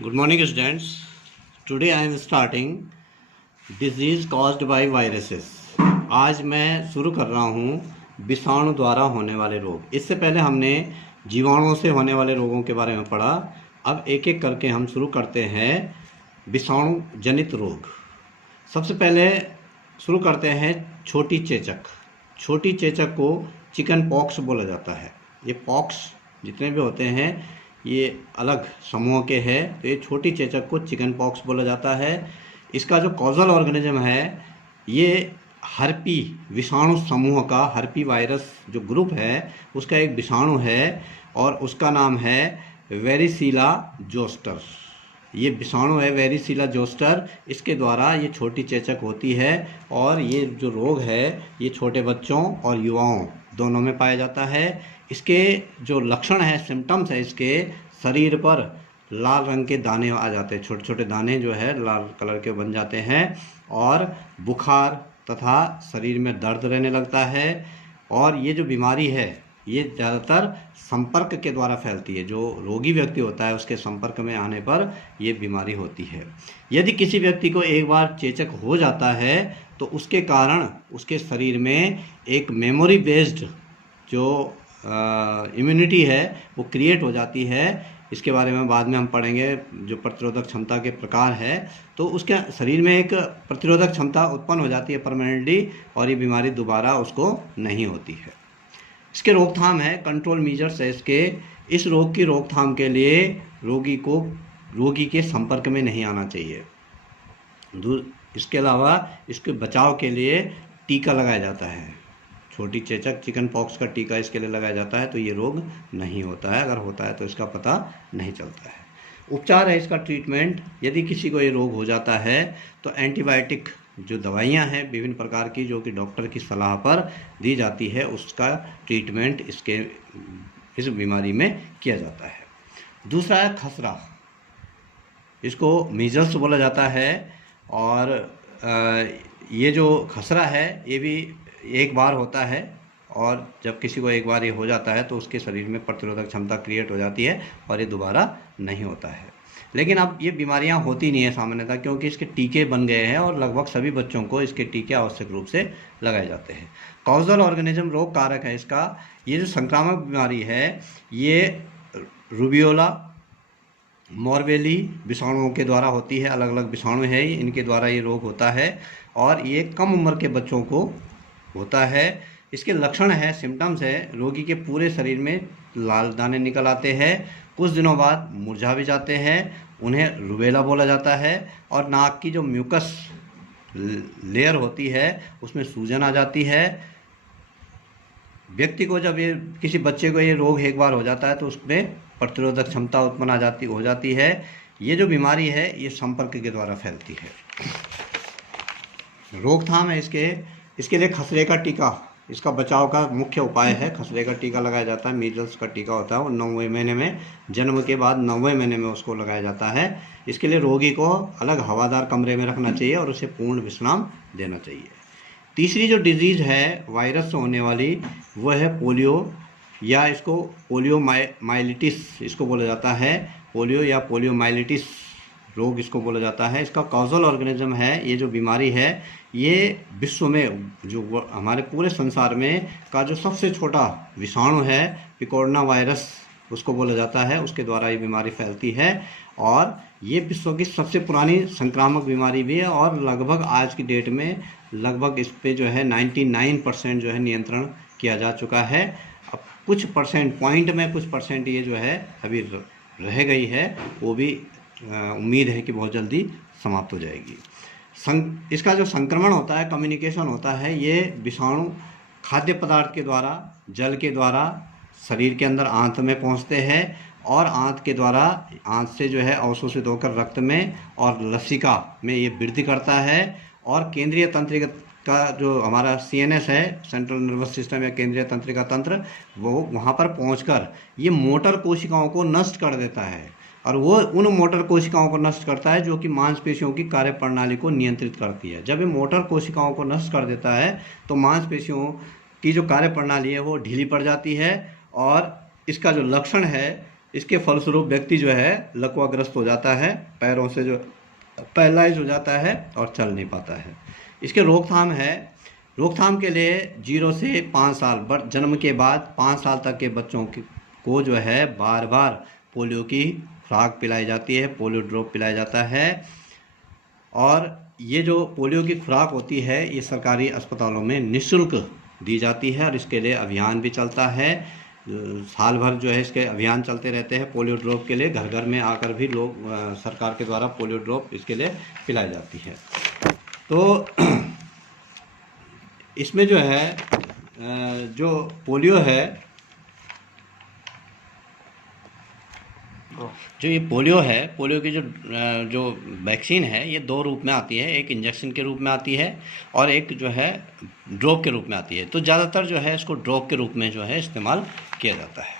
Good morning, students. Today I am starting disease caused by viruses. आज मैं शुरू कर रहा हूँ विषाणु द्वारा होने वाले रोग। इससे पहले हमने जीवाणुओं से होने वाले रोगों के बारे में पढ़ा। अब एक एक करके हम शुरू करते हैं विषाणु जनित रोग। सबसे पहले शुरू करते हैं छोटी चेचक। छोटी चेचक को चिकन पॉक्स बोला जाता है। ये पॉक्स जितने भी होते हैं ये अलग समूह के हैं, तो ये छोटी चेचक को चिकन पॉक्स बोला जाता है। इसका जो कॉजल ऑर्गेनिज्म है ये हर्पी विषाणु समूह का, हर्पी वायरस जो ग्रुप है उसका एक विषाणु है और उसका नाम है वेरिसीला जोस्टर। ये विषाणु है वेरिसीला जोस्टर, इसके द्वारा ये छोटी चेचक होती है और ये जो रोग है ये छोटे बच्चों और युवाओं दोनों में पाया जाता है। इसके जो लक्षण है, सिम्टम्स है, इसके शरीर पर लाल रंग के दाने आ जाते हैं, छोटे छोटे दाने जो है लाल कलर के बन जाते हैं और बुखार तथा शरीर में दर्द रहने लगता है। और ये जो बीमारी है ये ज़्यादातर संपर्क के द्वारा फैलती है। जो रोगी व्यक्ति होता है उसके संपर्क में आने पर ये बीमारी होती है। यदि किसी व्यक्ति को एक बार चेचक हो जाता है तो उसके कारण उसके शरीर में एक मेमोरी बेस्ड जो इम्यूनिटी है वो क्रिएट हो जाती है। इसके बारे में बाद में हम पढ़ेंगे। जो प्रतिरोधक क्षमता के प्रकार है तो उसके शरीर में एक प्रतिरोधक क्षमता उत्पन्न हो जाती है परमानेंटली और ये बीमारी दोबारा उसको नहीं होती है। इसके रोकथाम है, कंट्रोल मेजर्स है इसके। इस रोग की रोकथाम के लिए रोगी के संपर्क में नहीं आना चाहिए। इसके अलावा इसके बचाव के लिए टीका लगाया जाता है। छोटी चेचक चिकन पॉक्स का टीका इसके लिए लगाया जाता है तो ये रोग नहीं होता है। अगर होता है तो इसका पता नहीं चलता है। उपचार है इसका ट्रीटमेंट। यदि किसी को ये रोग हो जाता है तो एंटीबायोटिक जो दवाइयाँ हैं विभिन्न प्रकार की जो कि डॉक्टर की सलाह पर दी जाती है उसका ट्रीटमेंट इस बीमारी में किया जाता है। दूसरा है खसरा। इसको मीजल्स बोला जाता है और ये जो खसरा है ये भी एक बार होता है और जब किसी को एक बार ये हो जाता है तो उसके शरीर में प्रतिरोधक क्षमता क्रिएट हो जाती है और ये दोबारा नहीं होता है। लेकिन अब ये बीमारियां होती नहीं है सामान्यतः, क्योंकि इसके टीके बन गए हैं और लगभग सभी बच्चों को इसके टीके आवश्यक रूप से लगाए जाते हैं। कॉजल ऑर्गेनिज्म रोग कारक है इसका। ये जो संक्रामक बीमारी है ये रूबियोला, मोरबेली विषाणुओं के द्वारा होती है। अलग अलग विषाणु है इनके द्वारा ये रोग होता है और ये कम उम्र के बच्चों को होता है। इसके लक्षण है, सिम्टम्स है, रोगी के पूरे शरीर में लाल दाने निकल आते हैं, कुछ दिनों बाद मुरझा भी जाते हैं, उन्हें रूबेला बोला जाता है और नाक की जो म्यूकस लेयर होती है उसमें सूजन आ जाती है। व्यक्ति को जब ये किसी बच्चे को ये रोग एक बार हो जाता है तो उसमें प्रतिरोधक क्षमता उत्पन्न हो जाती है। ये जो बीमारी है ये संपर्क के द्वारा फैलती है। रोकथाम है इसके लिए खसरे का टीका इसका बचाव का मुख्य उपाय है। खसरे का टीका लगाया जाता है। मीजल्स का टीका होता है वो 9वें महीने में, जन्म के बाद 9वें महीने में उसको लगाया जाता है। इसके लिए रोगी को अलग हवादार कमरे में रखना चाहिए और उसे पूर्ण विश्राम देना चाहिए। तीसरी जो डिजीज़ है वायरस से होने वाली वो है पोलियो, या इसको पोलियोमाइलिटिस इसको बोला जाता है। पोलियो या पोलियोमाइलिटिस रोग इसको बोला जाता है। इसका कॉजल ऑर्गेनिज्म है, ये जो बीमारी है ये विश्व में जो हमारे पूरे संसार में का जो सबसे छोटा विषाणु है पिकोरना वायरस उसको बोला जाता है, उसके द्वारा ये बीमारी फैलती है और ये विश्व की सबसे पुरानी संक्रामक बीमारी भी है और लगभग आज की डेट में लगभग इस पे जो है 99% जो है नियंत्रण किया जा चुका है। अब कुछ परसेंट पॉइंट में कुछ परसेंट ये जो है अभी रह गई है, वो भी उम्मीद है कि बहुत जल्दी समाप्त हो जाएगी। इसका जो संक्रमण होता है, कम्युनिकेशन होता है, ये विषाणु खाद्य पदार्थ के द्वारा, जल के द्वारा शरीर के अंदर आंत में पहुंचते हैं और आंत के द्वारा आंत से जो है अवशोषित होकर रक्त में और लसिका में ये वृद्धि करता है और केंद्रीय तंत्रिका का जो हमारा CNS है, सेंट्रल नर्वस सिस्टम या केंद्रीय तंत्रिका तंत्र, वो वहाँ पर पहुँचकर ये मोटर कोशिकाओं को नष्ट कर देता है और वो उन मोटर कोशिकाओं को नष्ट करता है जो कि मांसपेशियों की कार्यप्रणाली को नियंत्रित करती है। जब ये मोटर कोशिकाओं को नष्ट कर देता है तो मांसपेशियों की जो कार्यप्रणाली है वो ढीली पड़ जाती है और इसका जो लक्षण है इसके फलस्वरूप व्यक्ति जो है लकवाग्रस्त हो जाता है, पैरों से जो पैरालाइज हो जाता है और चल नहीं पाता है। इसके रोकथाम के लिए 0 से 5 साल जन्म के बाद 5 साल तक के बच्चों को जो है बार बार पोलियो की खुराक पिलाई जाती है, पोलियो ड्रॉप पिलाया जाता है। और ये जो पोलियो की खुराक होती है ये सरकारी अस्पतालों में निःशुल्क दी जाती है और इसके लिए अभियान भी चलता है। साल भर जो है इसके अभियान चलते रहते हैं पोलियो ड्रॉप के लिए। घर घर में आकर भी लोग सरकार के द्वारा पोलियो ड्रॉप इसके लिए पिलाई जाती है। तो इसमें जो है जो पोलियो है, जो ये पोलियो की जो वैक्सीन है ये 2 रूप में आती है, एक इंजेक्शन के रूप में आती है और एक जो है ड्रॉप के रूप में आती है। तो ज़्यादातर जो है इसको ड्रॉप के रूप में जो है इस्तेमाल किया जाता है।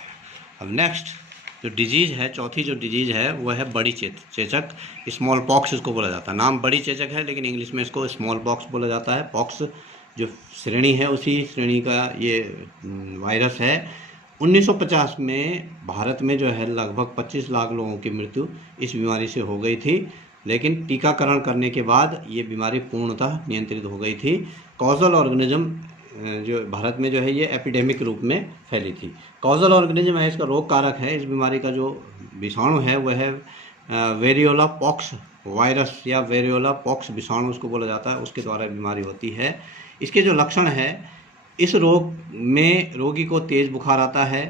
अब नेक्स्ट जो डिजीज़ है, चौथी जो डिजीज़ है वो है बड़ी चेचक, स्मॉल पॉक्स इसको बोला जाता है। नाम बड़ी चेचक है लेकिन इंग्लिश में इसको स्मॉल पॉक्स बोला जाता है। पॉक्स जो श्रेणी है उसी श्रेणी का ये वायरस है। 1950 में भारत में जो है लगभग 25 लाख लोगों की मृत्यु इस बीमारी से हो गई थी, लेकिन टीकाकरण करने के बाद ये बीमारी पूर्णतः नियंत्रित हो गई थी। कॉजल ऑर्गेनिज्म जो भारत में जो है ये एपिडेमिक रूप में फैली थी। कॉजल ऑर्गेनिज्म है इसका रोग कारक है। इस बीमारी का जो विषाणु है वह है वेरियोला पॉक्स वायरस या वेरियोला पॉक्स विषाणु उसको बोला जाता है, उसके द्वारा बीमारी होती है। इसके जो लक्षण है, इस रोग में रोगी को तेज़ बुखार आता है,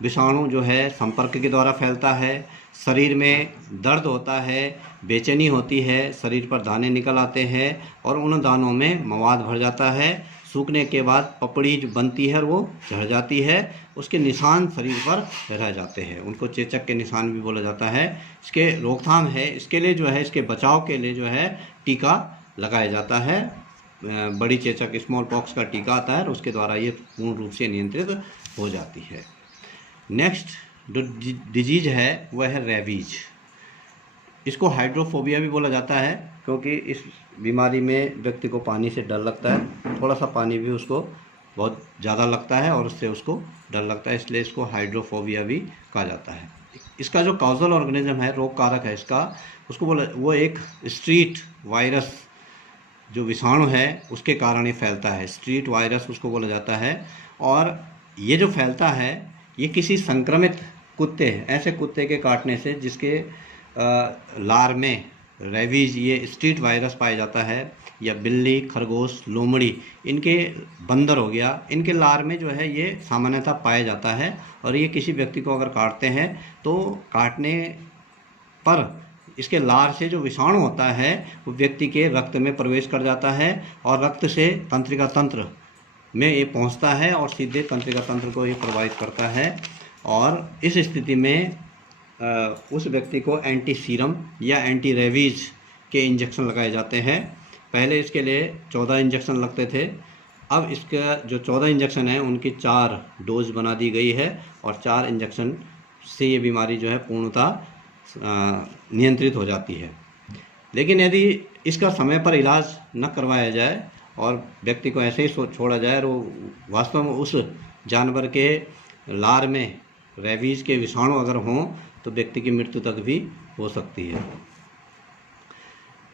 विषाणु जो है संपर्क के द्वारा फैलता है, शरीर में दर्द होता है, बेचैनी होती है, शरीर पर दाने निकल आते हैं और उन दानों में मवाद भर जाता है। सूखने के बाद पपड़ी जो बनती है वो झड़ जाती है, उसके निशान शरीर पर रह जाते हैं, उनको चेचक के निशान भी बोला जाता है। इसके रोकथाम है, इसके लिए जो है इसके बचाव के लिए जो है टीका लगाया जाता है। बड़ी चेचक स्मॉल पॉक्स का टीका आता है और उसके द्वारा ये पूर्ण रूप से नियंत्रित हो जाती है। नेक्स्ट जो डिजीज है वह है रेबीज। इसको हाइड्रोफोबिया भी बोला जाता है क्योंकि इस बीमारी में व्यक्ति को पानी से डर लगता है, थोड़ा सा पानी भी उसको बहुत ज़्यादा लगता है और उससे उसको डर लगता है, इसलिए इसको हाइड्रोफोबिया भी कहा जाता है। इसका जो कॉजल ऑर्गेनिज्म है, रोग कारक है इसका, उसको बोला वो एक स्ट्रीट वायरस जो विषाणु है उसके कारण ही फैलता है। स्ट्रीट वायरस उसको बोला जाता है। और ये जो फैलता है ये किसी संक्रमित कुत्ते, ऐसे कुत्ते के काटने से जिसके लार में रेबीज ये स्ट्रीट वायरस पाया जाता है, या बिल्ली, खरगोश, लोमड़ी, इनके बंदर हो गया, इनके लार में जो है ये सामान्यतः पाया जाता है। और ये किसी व्यक्ति को अगर काटते हैं तो काटने पर इसके लार से जो विषाणु होता है वो व्यक्ति के रक्त में प्रवेश कर जाता है और रक्त से तंत्रिका तंत्र में ये पहुंचता है और सीधे तंत्रिका तंत्र को ये प्रभावित करता है। और इस स्थिति में उस व्यक्ति को एंटी सीरम या एंटी रेबीज के इंजेक्शन लगाए जाते हैं। पहले इसके लिए 14 इंजेक्शन लगते थे, अब इसका जो 14 इंजेक्शन है उनकी 4 डोज बना दी गई है और 4 इंजेक्शन से ये बीमारी जो है पूर्णतः नियंत्रित हो जाती है। लेकिन यदि इसका समय पर इलाज न करवाया जाए और व्यक्ति को ऐसे ही छोड़ा जाए और वो वास्तव में उस जानवर के लार में रेबीज के विषाणु अगर हों तो व्यक्ति की मृत्यु तक भी हो सकती है।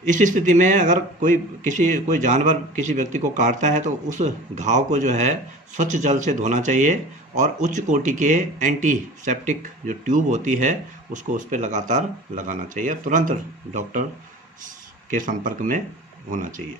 इस स्थिति में अगर कोई जानवर किसी व्यक्ति को काटता है तो उस घाव को जो है स्वच्छ जल से धोना चाहिए और उच्च कोटि के एंटीसेप्टिक जो ट्यूब होती है उसको उस पर लगातार लगाना चाहिए, तुरंत डॉक्टर के संपर्क में होना चाहिए।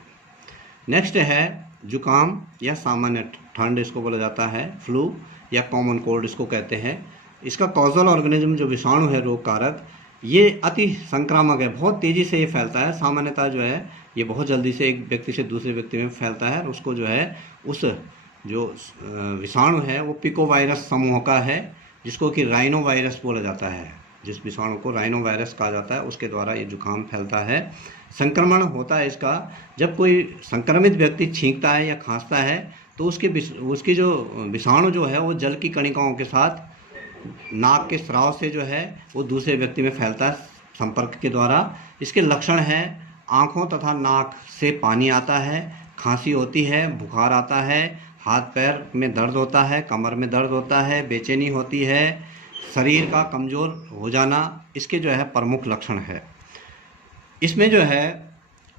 नेक्स्ट है जुकाम या सामान्य ठंड, इसको बोला जाता है, फ्लू या कॉमन कोल्ड इसको कहते हैं। इसका कॉजल ऑर्गेनिज्म जो विषाणु है रोग कारक, ये अति संक्रामक है, बहुत तेज़ी से ये फैलता है। सामान्यतः जो है ये बहुत जल्दी से एक व्यक्ति से दूसरे व्यक्ति में फैलता है और उसको जो है उस जो विषाणु है वो पिको वायरस समूह का है, जिसको कि राइनो वायरस बोला जाता है। जिस विषाणु को राइनो वायरस कहा जाता है उसके द्वारा ये जुकाम फैलता है। संक्रमण होता है इसका जब कोई संक्रमित व्यक्ति छींकता है या खांसता है तो उसकी जो विषाणु जो है वो जल की कणिकाओं के साथ नाक के स्राव से जो है वो दूसरे व्यक्ति में फैलता है संपर्क के द्वारा। इसके लक्षण हैं आँखों तथा नाक से पानी आता है, खांसी होती है, बुखार आता है, हाथ पैर में दर्द होता है, कमर में दर्द होता है, बेचैनी होती है, शरीर का कमज़ोर हो जाना इसके जो है प्रमुख लक्षण है। इसमें जो है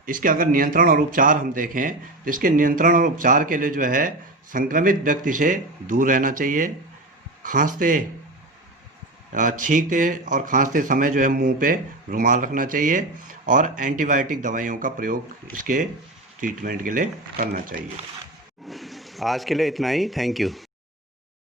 इसके अगर नियंत्रण और उपचार हम देखें तो इसके नियंत्रण और उपचार के लिए जो है संक्रमित व्यक्ति से दूर रहना चाहिए। खांसते छींकते और खांसते समय जो है मुंह पे रुमाल रखना चाहिए और एंटीबायोटिक दवाइयों का प्रयोग इसके ट्रीटमेंट के लिए करना चाहिए। आज के लिए इतना ही। Thank you.